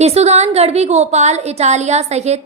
Isudan Gadhvi Gopal Italia सहित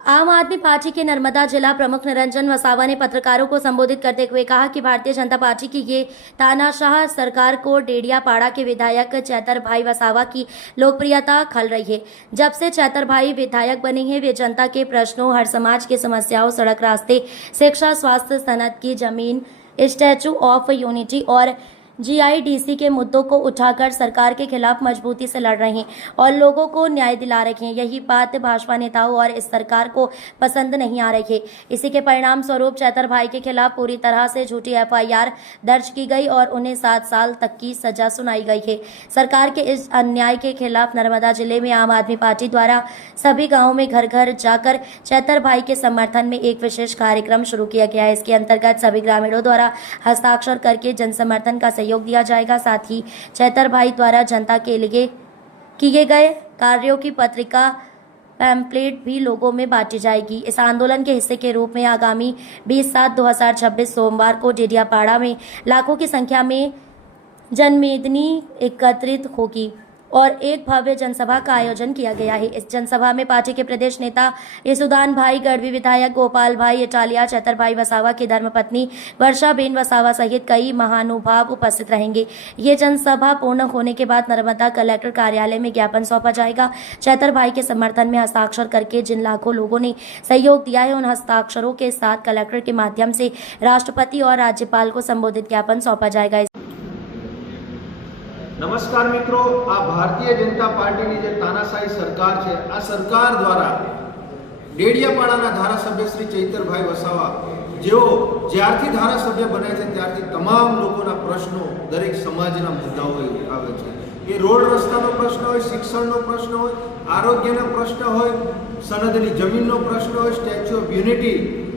आम आदमी पार्टी के नर्मदा जिला प्रमुख निरंजन वसावा ने पत्रकारों को संबोधित करते हुए कहा कि भारतीय जनता पार्टी की ये तानाशाह सरकार को डेडियापाड़ा के विधायक चैतर भाई वसावा की लोकप्रियता खल रही है। जब से चैतर भाई विधायक बने हैं वे जनता के प्रश्नों, हर समाज की समस्याओं, सड़क, रास्ते, शिक्षा, स्वास्थ्य, सनत की जमीन, स्टैचू ऑफ यूनिटी और जीआईडीसी के मुद्दों को उठाकर सरकार के खिलाफ मजबूती से लड़ रहे हैं और लोगों को न्याय दिला रहे हैं। यही बात भाजपा नेताओं और इस सरकार को पसंद नहीं आ रही है। इसी के परिणाम स्वरूप चैतर भाई के खिलाफ पूरी तरह से झूठी एफआईआर दर्ज की गई और उन्हें 7 साल तक की सजा सुनाई गई है। सरकार के इस अन्याय के खिलाफ नर्मदा जिले में आम आदमी पार्टी द्वारा सभी गाँवों में घर घर जाकर चैतर भाई के समर्थन में एक विशेष कार्यक्रम शुरू किया गया है। इसके अंतर्गत सभी ग्रामीणों द्वारा हस्ताक्षर करके जन समर्थन का सहयोग दिया जाएगा। साथ ही चैतर भाई द्वारा जनता के लिए किए गए कार्यों की पत्रिका, पैम्पलेट भी लोगों में बांटी जाएगी। इस आंदोलन के हिस्से के रूप में आगामी 20/7/2026 सोमवार को डेडियापाड़ा में लाखों की संख्या में जनमेदनी एकत्रित होगी और एक भव्य जनसभा का आयोजन किया गया है। इस जनसभा में पार्टी के प्रदेश नेता ईसुदान भाई गढ़वी, विधायक गोपाल भाई इटालिया, चैतर भाई वसावा की धर्मपत्नी वर्षाबेन वसावा सहित कई महानुभाव उपस्थित रहेंगे। ये जनसभा पूर्ण होने के बाद नर्मदा कलेक्टर कार्यालय में ज्ञापन सौंपा जाएगा। चैतर भाई के समर्थन में हस्ताक्षर करके जिन लाखों लोगों ने सहयोग दिया है उन हस्ताक्षरों के साथ कलेक्टर के माध्यम से राष्ट्रपति और राज्यपाल को संबोधित ज्ञापन सौंपा जाएगा। नमस्कार मित्रों, आ भारतीय जनता पार्टी की तानाशाही सरकार है। आ सरकार द्वारा डेडियापाड़ा धारासभ्य श्री चैतरभाई वसावा जो ज्यारथी धारासभ्य बने त्यारथी तमाम लोगों प्रश्नों, दरेक समाजना मुद्दाओं उठावे छे। ए रोड रस्तानो प्रश्न हो, शिक्षणनो प्रश्न हो, आरोग्यनो प्रश्न हो, सनदनी जमीननो प्रश्न हो, स्टेच्यू ऑफ यूनिटी,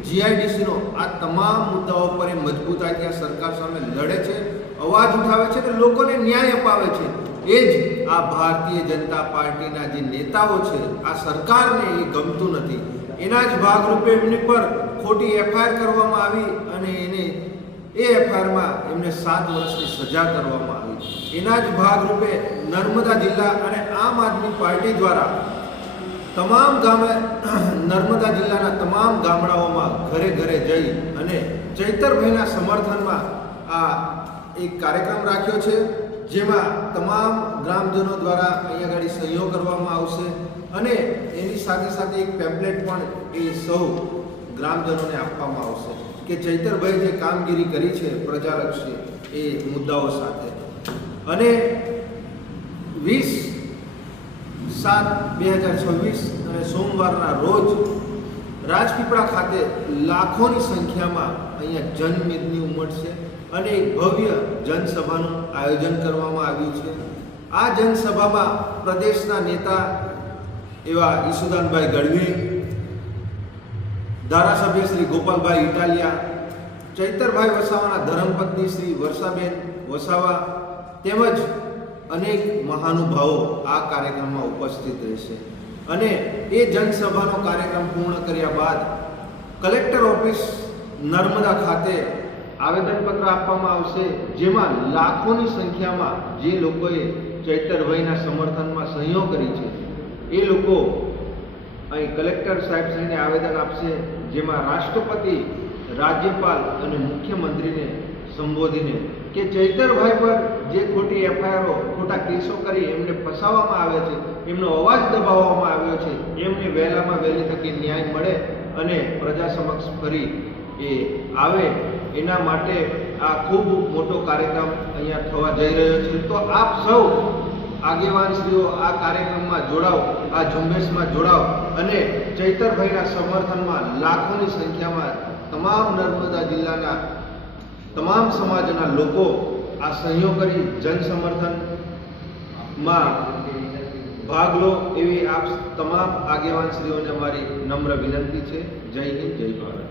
जीआईडीसी नो, आ तमाम मुद्दाओं पर मजबूताई आ सरकार सामे लड़े छे, अवाज उठावे छे ने लोकोने न्याय अपावे छे। ए ज आ भारतीय जनता पार्टीना जे नेताओ छे, आ सरकारने ए गमतुं नथी। एना ज भागरूपे एमनी पर खोटी एफआईआर करवामां आवी अने एने ए एफआईआर में एमने 7 वर्षनी सजा करवामां आवी। एना ज भागरूपे नर्मदा जिल्ला अने आम आदमी पार्टी द्वारा तमाम गामे नर्मदा जिल्लाना तमाम गामडाओमां घरे घरे जई अने चैतरभाईना समर्थनमा आ एक कार्यक्रम राख्यो छे, जेमां तमाम ग्रामजनों द्वारा अहींया गाड़ी सहयोग करवामां आवशे अने एनी साथे साथे एक पेम्पलेट पण ए सौ ग्रामजनों ने आपवामां आवशे के चैतरभाई जे कामगीरी करी छे प्रजालक्षी ए मुद्दाओं साथे। अने 20/7/2026 અને સોમવારના રોજ રાજપીપળા ખાતે લાખોની સંખ્યામાં અહીંયા જનમેદની ઉમટશે અને એક ભવ્ય જનસભાનું આયોજન કરવામાં આવ્યું છે। આ જનસભામાં પ્રદેશના નેતા એવા ઈસુદાનભાઈ ગઢવી, ધારાસભ્ય શ્રી ગોપાલભાઈ ઇટાલિયા, ચૈતરભાઈ વસાવાના ધર્મપત્ની શ્રી વર્ષાબેન વસાવા તેમજ अनेक महानुभावों आ कार्यक्रम में उपस्थित रहेशे। अने ए जनसभानो कार्यक्रम पूर्ण कर्या बाद कलेक्टर ऑफिस नर्मदा खाते आवेदनपत्र आपवामां आवशे, जेमां लाखोनी संख्या में जे लोकोए चैतरभाईना समर्थन में सहयोग करी छे ए लोको अहीं कलेक्टर साहेब श्रीने आवेदन आपशे, जेमां राष्ट्रपति, राज्यपाल अने मुख्यमंत्री ने संबोधीने के चैतरभाई पर जे खोटी एफआईआरो, खोटा केसो करी एमने फसाववामां आवे छे, एमनो अवाज दबाववामां आव्यो छे, एमने वहेलामां वहेली तके न्याय मळे अने प्रजा समक्ष फरी ए आवे एना माटे आ खूब मोटो कार्यक्रम अहींया थवा जई रह्यो छे। तो आप सौ આગેવાનશ્રીઓ આ કાર્યક્રમમાં જોડાઓ, આ ઝુંબેશમાં જોડાઓ અને ચૈતરભાઈના સમર્થનમાં લાખોની સંખ્યામાં તમામ નર્મદા જિલ્લાના તમામ સમાજના લોકો આ સહયોગ કરી જન સમર્થનમાં ભાગ લો એવી આપ તમામ આગેવાનશ્રીઓને અમારી નમ્ર વિનંતી છે। જય હિન્દ, જય ભારત।